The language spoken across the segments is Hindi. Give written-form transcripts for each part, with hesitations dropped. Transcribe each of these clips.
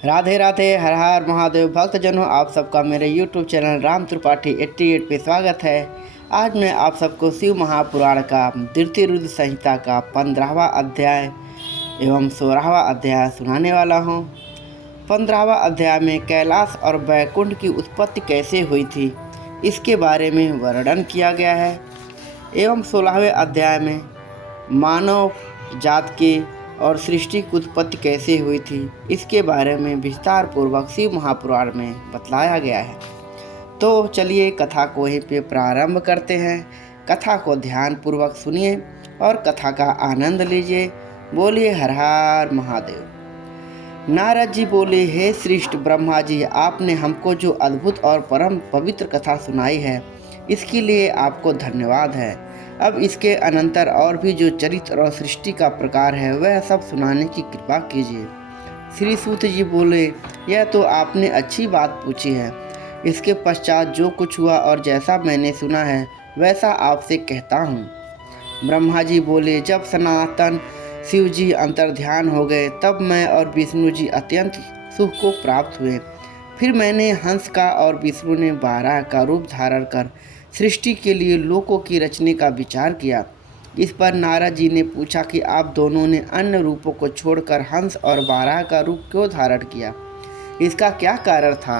राधे राधे, हर हर महादेव। भक्तजनों, आप सबका मेरे यूट्यूब चैनल राम त्रिपाठी 88 पे स्वागत है। आज मैं आप सबको शिव महापुराण का द्वितीय रुद्र संहिता का 15वां अध्याय एवं 16वां अध्याय सुनाने वाला हूँ। 15वां अध्याय में कैलाश और वैकुंठ की उत्पत्ति कैसे हुई थी, इसके बारे में वर्णन किया गया है। एवं 16वें अध्याय में मानव जात की और सृष्टि की उत्पत्ति कैसे हुई थी, इसके बारे में विस्तार पूर्वक शिव महापुराण में बतलाया गया है। तो चलिए कथा को यहीं पे प्रारंभ करते हैं। कथा को ध्यान पूर्वक सुनिए और कथा का आनंद लीजिए। बोलिए हर हर महादेव। नारद जी बोले, हे श्रेष्ठ ब्रह्मा जी, आपने हमको जो अद्भुत और परम पवित्र कथा सुनाई है, इसके लिए आपको धन्यवाद है। अब इसके अनंतर और भी जो चरित्र और सृष्टि का प्रकार है, वह सब सुनाने की कृपा कीजिए। श्री सूत जी बोले, यह तो आपने अच्छी बात पूछी है। इसके पश्चात जो कुछ हुआ और जैसा मैंने सुना है, वैसा आपसे कहता हूँ। ब्रह्मा जी बोले, जब सनातन शिव जी अंतर्ध्यान हो गए, तब मैं और विष्णु जी अत्यंत सुख को प्राप्त हुए। फिर मैंने हंस का और विष्णु ने 12 का रूप धारण कर सृष्टि के लिए लोकों की रचने का विचार किया। इस पर नारद जी ने पूछा कि आप दोनों ने अन्य रूपों को छोड़कर हंस और 12 का रूप क्यों धारण किया, इसका क्या कारण था?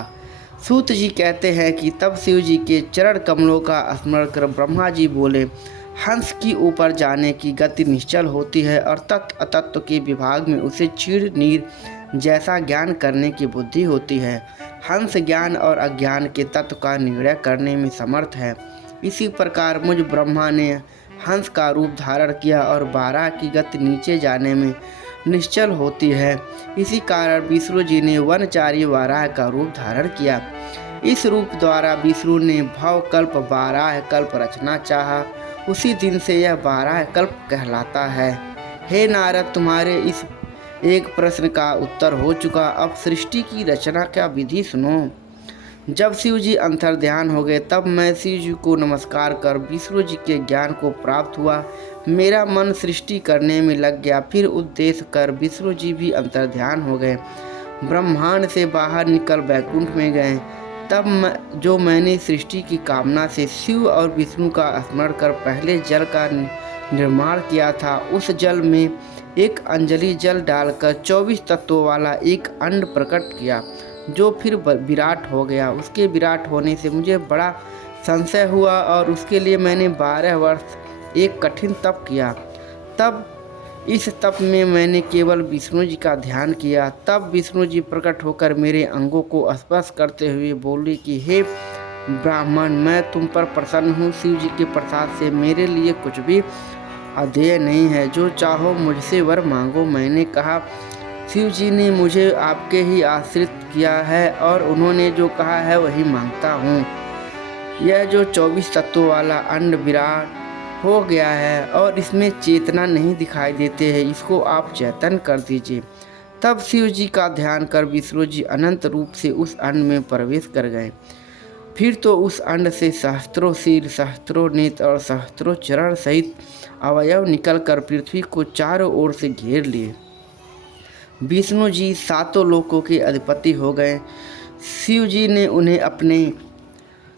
सूत जी कहते हैं कि तब शिव जी के चरण कमलों का स्मरण कर ब्रह्मा जी बोले, हंस की ऊपर जाने की गति निश्चल होती है और तत्व अतत्व के विभाग में उसे क्षीर नीर जैसा ज्ञान करने की बुद्धि होती है। हंस ज्ञान और अज्ञान के तत्व का निर्णय करने में समर्थ है। इसी प्रकार मुझ ब्रह्मा ने हंस का रूप धारण किया और 12 की गति नीचे जाने में निश्चल होती है। इसी कारण विष्णु जी ने वनचारी 12 का रूप धारण किया। इस रूप द्वारा विष्णु ने भव कल्प 12 कल्प रचना चाहा। उसी दिन से यह 12 कल्प कहलाता है। हे नारद, तुम्हारे इस एक प्रश्न का उत्तर हो चुका। अब सृष्टि की रचना का विधि सुनो। जब शिव जी अंतर्ध्यान हो गए, तब मैं शिव जी को नमस्कार कर विष्णु जी के ज्ञान को प्राप्त हुआ। मेरा मन सृष्टि करने में लग गया। फिर उद्देश्य कर विष्णु जी भी अंतर्ध्यान हो गए, ब्रह्मांड से बाहर निकल वैकुंठ में गए। तब जो मैंने सृष्टि की कामना से शिव और विष्णु का स्मरण कर पहले जल का निर्माण किया था, उस जल में एक अंजलि जल डालकर 24 तत्वों वाला एक अंड प्रकट किया, जो फिर विराट हो गया। उसके विराट होने से मुझे बड़ा संशय हुआ और उसके लिए मैंने 12 वर्ष एक कठिन तप किया। तब इस तप में मैंने केवल विष्णु जी का ध्यान किया। तब विष्णु जी प्रकट होकर मेरे अंगों को स्पर्श करते हुए बोले कि हे ब्राह्मण, मैं तुम पर प्रसन्न हूँ। शिव जी के प्रसाद से मेरे लिए कुछ भी अध्यय नहीं है। जो चाहो मुझसे वर मांगो। मैंने कहा, शिव जी ने मुझे आपके ही आश्रित किया है और उन्होंने जो कहा है वही मांगता हूँ। यह जो 24 तत्वों वाला अंड विराट हो गया है और इसमें चेतना नहीं दिखाई देते हैं, इसको आप चैतन्य कर दीजिए। तब शिव जी का ध्यान कर विष्णु जी अनंत रूप से उस अंड में प्रवेश कर गए। फिर तो उस अंड से सहस्त्रों सिर, सहस्त्रों नेत्र और सहस्त्रों चरण सहित अवयव निकलकर पृथ्वी को चारों ओर से घेर लिए। विष्णु जी 7 लोकों के अधिपति हो गए। शिव जी ने उन्हें अपने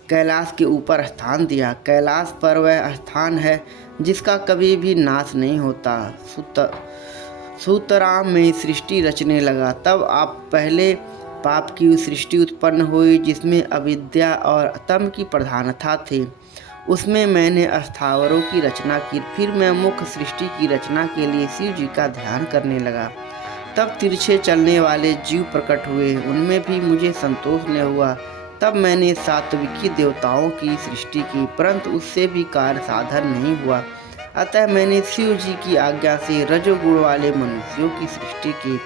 कैलाश के ऊपर स्थान दिया। कैलाश पर वह स्थान है जिसका कभी भी नाश नहीं होता। सूतराम में सृष्टि रचने लगा। तब आप पहले पाप की सृष्टि उत्पन्न हुई, जिसमें अविद्या और अतम की प्रधानता थी। उसमें मैंने स्थावरों की रचना की। फिर मैं मुख्य सृष्टि की रचना के लिए शिव जी का ध्यान करने लगा। तब तिरछे चलने वाले जीव प्रकट हुए, उनमें भी मुझे संतोष न हुआ। तब मैंने सात्विकी देवताओं की सृष्टि की, परंतु उससे भी कार्य साधन नहीं हुआ। अतः मैंने शिव जी की आज्ञा से रजोगुण वाले मनुष्यों की सृष्टि की।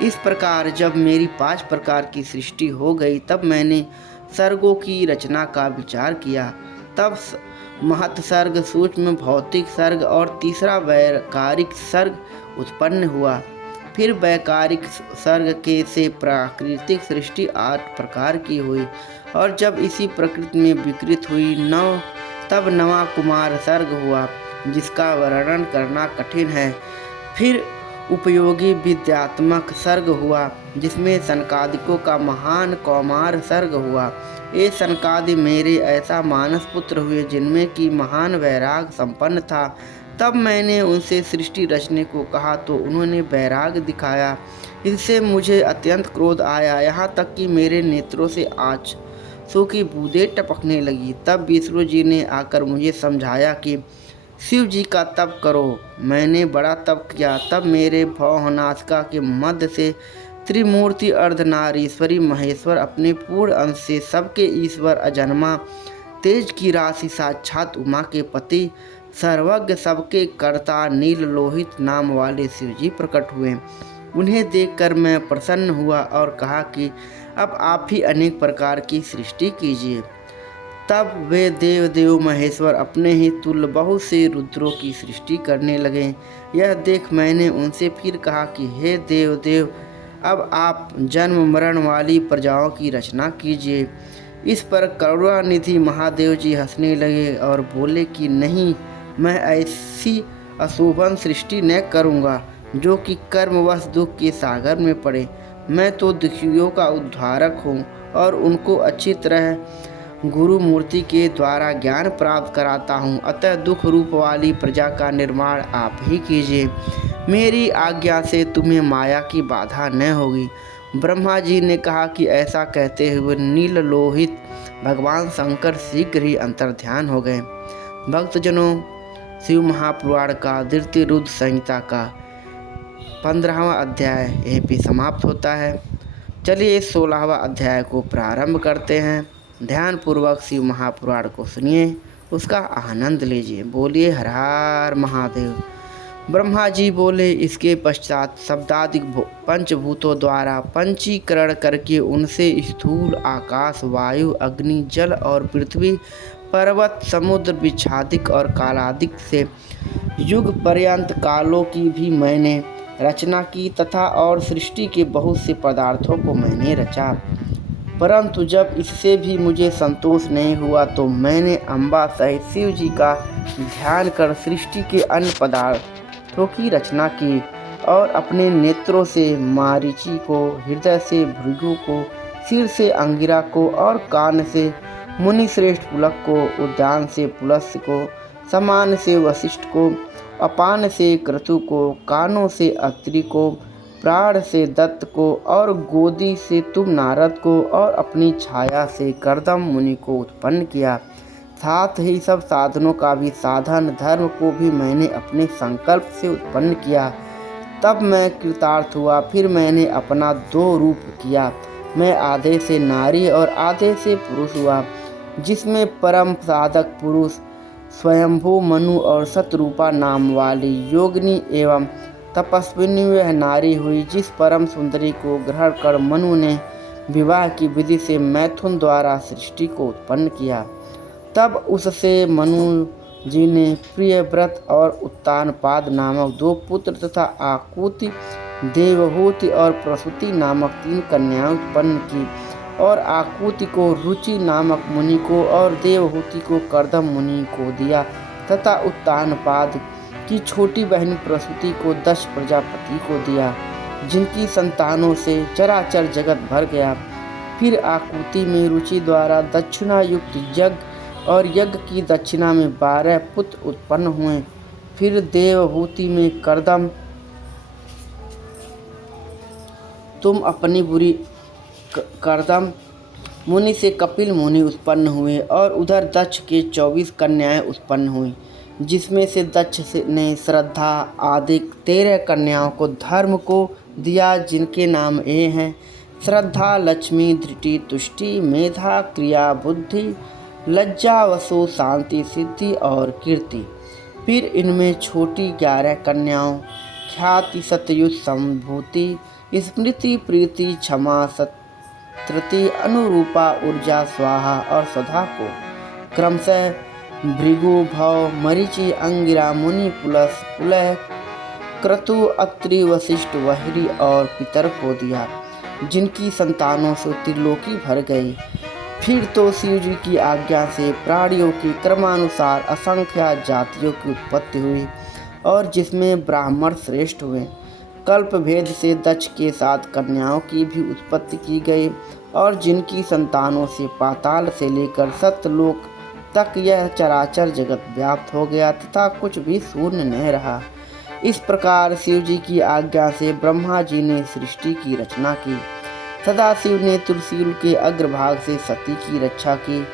इस प्रकार जब मेरी 5 प्रकार की सृष्टि हो गई, तब मैंने सर्गों की रचना का विचार किया। तब महत सर्ग, सूक्ष्म भौतिक सर्ग और तीसरा वैकारिक सर्ग उत्पन्न हुआ। फिर वैकारिक सर्ग के से प्राकृतिक सृष्टि 8 प्रकार की हुई और जब इसी प्रकृति में विकृत हुई तब नवा कुमार सर्ग हुआ, जिसका वर्णन करना कठिन है। फिर उपयोगी विद्यात्मक सर्ग हुआ, जिसमें सनकादिकों का महान कौमार सर्ग हुआ। ये सनकादि मेरे ऐसा मानस पुत्र हुए जिनमें कि महान वैराग संपन्न था। तब मैंने उनसे सृष्टि रचने को कहा तो उन्होंने वैराग दिखाया। इससे मुझे अत्यंत क्रोध आया, यहाँ तक कि मेरे नेत्रों से आंसू की बूंदें टपकने लगी। तब विष्णु जी ने आकर मुझे समझाया कि शिव जी का तप करो। मैंने बड़ा तप किया। तब मेरे भवनासिका के मध्य से त्रिमूर्ति अर्धनारीश्वरी महेश्वर अपने पूर्ण अंश से सबके ईश्वर अजन्मा तेज की राशि साक्षात उमा के पति सर्वज्ञ सबके कर्ता नील लोहित नाम वाले शिव जी प्रकट हुए। उन्हें देखकर मैं प्रसन्न हुआ और कहा कि अब आप ही अनेक प्रकार की सृष्टि कीजिए। तब वे देव महेश्वर अपने ही तुल्य बहुत से रुद्रों की सृष्टि करने लगे। यह देख मैंने उनसे फिर कहा कि हे देव अब आप जन्म मरण वाली प्रजाओं की रचना कीजिए। इस पर करुणानिधि महादेव जी हंसने लगे और बोले कि नहीं, मैं ऐसी अशोभन सृष्टि न करूँगा जो कि कर्मवश दुख के सागर में पड़े। मैं तो दुखियों का उद्धारक हूँ और उनको अच्छी तरह गुरु मूर्ति के द्वारा ज्ञान प्राप्त कराता हूँ। अतः दुख रूप वाली प्रजा का निर्माण आप ही कीजिए। मेरी आज्ञा से तुम्हें माया की बाधा न होगी। ब्रह्मा जी ने कहा कि ऐसा कहते हुए नील लोहित भगवान शंकर शीघ्र ही अंतर्ध्यान हो गए। भक्तजनों, शिव महापुराण का द्वितीय रुद्र संहिता का 15वां अध्याय यहीं पे समाप्त होता है। चलिए इस 16वां अध्याय को प्रारंभ करते हैं। ध्यानपूर्वक शिव महापुराण को सुनिए, उसका आनंद लीजिए। बोलिए हर हर महादेव। ब्रह्मा जी बोले, इसके पश्चात शब्दादिक पंचभूतों द्वारा पंचीकरण करके उनसे स्थूल आकाश, वायु, अग्नि, जल और पृथ्वी, पर्वत, समुद्र, विच्छादिक और कालादिक से युग पर्यंत कालों की भी मैंने रचना की तथा और सृष्टि के बहुत से पदार्थों को मैंने रचा। परंतु जब इससे भी मुझे संतोष नहीं हुआ तो मैंने अम्बा सहित शिव जी का ध्यान कर सृष्टि के अन्य पदार्थों की रचना की और अपने नेत्रों से मारीची को, हृदय से भृगु को, सिर से अंगिरा को और कान से मुनि श्रेष्ठ पुलक को, उद्यान से पुलस्त्य को, समान से वशिष्ठ को, अपान से क्रतु को, कानों से अत्रि को, प्राण से दत्त को और गोदी से तुम नारद को और अपनी छाया से कर्दम मुनि को उत्पन्न किया। साथ ही सब साधनों का भी साधन धर्म को भी मैंने अपने संकल्प से उत्पन्न किया। तब मैं कृतार्थ हुआ। फिर मैंने अपना 2 रूप किया। मैं आधे से नारी और आधे से पुरुष हुआ, जिसमें परम साधक पुरुष स्वयंभू मनु और सतरूपा नाम वाली योगिनी एवं तपस्विनी वह नारी हुई, जिस परम सुंदरी को ग्रहण कर मनु ने विवाह की विधि से मैथुन द्वारा सृष्टि को उत्पन्न किया। तब उससे मनु जी ने प्रियव्रत और उत्तानपाद नामक 2 पुत्र तथा आकुति, देवहूति और प्रसूति नामक 3 कन्याएं उत्पन्न की और आकुति को रुचि नामक मुनि को और देवहूति को कर्दम मुनि को दिया तथा उत्तानपाद की छोटी बहन प्रसूति को दक्ष प्रजापति को दिया, जिनकी संतानों से चराचर जगत भर गया। फिर आकुति में रुचि द्वारा दक्षिणा युक्त यज्ञ और यज्ञ की दक्षिणा में 12 पुत्र उत्पन्न हुए। फिर देवहूति में कर्दम कर्दम मुनि से कपिल मुनि उत्पन्न हुए और उधर दक्ष के 24 कन्याएं उत्पन्न हुई, जिसमें से दक्ष ने श्रद्धा आदि 13 कन्याओं को धर्म को दिया, जिनके नाम ये हैं श्रद्धा, लक्ष्मी, धृति, तुष्टि, मेधा, क्रिया, बुद्धि, लज्जा, वसु, शांति, सिद्धि और कीर्ति। फिर इनमें छोटी 11 कन्याओं ख्याति, सतयुज, संभूति, स्मृति, प्रीति, क्षमा, सत्रति, अनुरूपा, ऊर्जा, स्वाहा और स्वधा को क्रमशः भृगु, भव, मरीचि, अंगिरा, मुनि, पुलह, क्रतु, अत्रि, वशिष्ठ, वह्रि और पितर को दिया, जिनकी संतानों से त्रिलोकी भर गई। फिर तो शिव जी की आज्ञा से प्राणियों की क्रमानुसार असंख्य जातियों की उत्पत्ति हुई और जिसमें ब्राह्मण श्रेष्ठ हुए। कल्प भेद से दक्ष के साथ कन्याओं की भी उत्पत्ति की गई और जिनकी संतानों से पाताल से लेकर सत्यलोक तक यह चराचर जगत व्याप्त हो गया तथा कुछ भी शून्य नहीं रहा। इस प्रकार शिव जी की आज्ञा से ब्रह्मा जी ने सृष्टि की रचना की। सदाशिव ने त्रिशूल के अग्रभाग से सती की रक्षा की,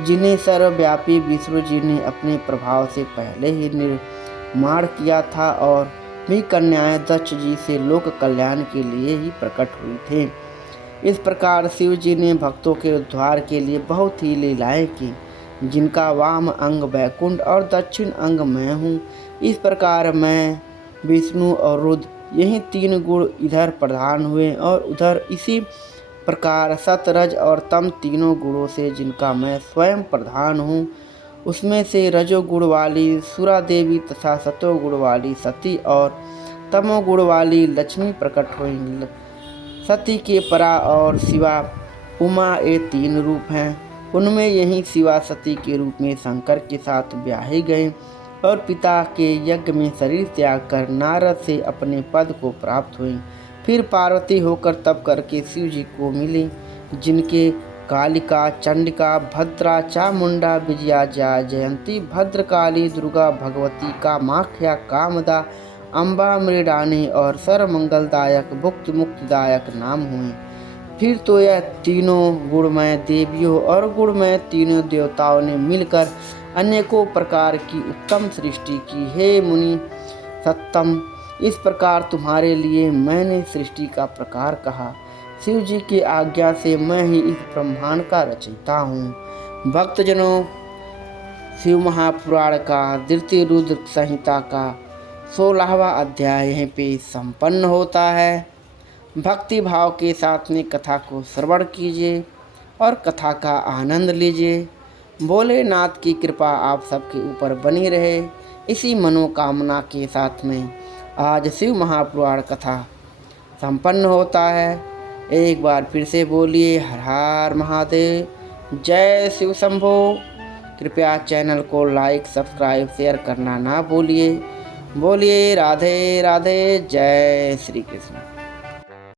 जिन्हें सर्वव्यापी विष्णु जी ने अपने प्रभाव से पहले ही निर्माण किया था और भी कन्याएं दक्ष जी से लोक कल्याण के लिए ही प्रकट हुई थे। इस प्रकार शिव जी ने भक्तों के उद्धार के लिए बहुत ही लीलाएं की, जिनका वाम अंग वैकुंठ और दक्षिण अंग मैं हूँ। इस प्रकार मैं, विष्णु और रुद्र, यही तीन गुण इधर प्रधान हुए और उधर इसी प्रकार सतरज और तम तीनों गुणों से जिनका मैं स्वयं प्रधान हूँ, उसमें से रजोगुण वाली सुरा देवी तथा सतोगुण वाली सती और तमोगुण वाली लक्ष्मी प्रकट हुई। सती के परा और शिवा उमा ये तीन रूप हैं। उनमें यही शिवा सती के रूप में शंकर के साथ ब्याही गए और पिता के यज्ञ में शरीर त्याग कर नारद से अपने पद को प्राप्त हुई। फिर पार्वती होकर तप करके शिव जी को मिली, जिनके कालिका, चंडिका, भद्रा, चामुंडा, विजया, जयंती, भद्रकाली, दुर्गा, भगवती, कामाख्या, कामदा, अम्बा, मृडानी और सर्वमंगलदायक, भुक्त मुक्तिदायक नाम हुए। फिर तो यह तीनों गुणमय देवियों और गुणमय तीनों देवताओं ने मिलकर अनेकों प्रकार की उत्तम सृष्टि की। हे मुनि सत्तम, इस प्रकार तुम्हारे लिए मैंने सृष्टि का प्रकार कहा। शिव जी की आज्ञा से मैं ही इस ब्रह्मांड का रचयिता हूँ। भक्तजनों, शिव महापुराण का द्वितीय रुद्र संहिता का 16वां अध्याय यहीं पे संपन्न होता है। भक्ति भाव के साथ में कथा को श्रवण कीजिए और कथा का आनंद लीजिए। भोलेनाथ की कृपा आप सबके ऊपर बनी रहे, इसी मनोकामना के साथ में आज शिव महापुराण कथा संपन्न होता है। एक बार फिर से बोलिए हर हर महादेव, जय शिव शंभो। कृपया चैनल को लाइक, सब्सक्राइब, शेयर करना ना भूलिए। बोलिए राधे राधे, जय श्री कृष्ण।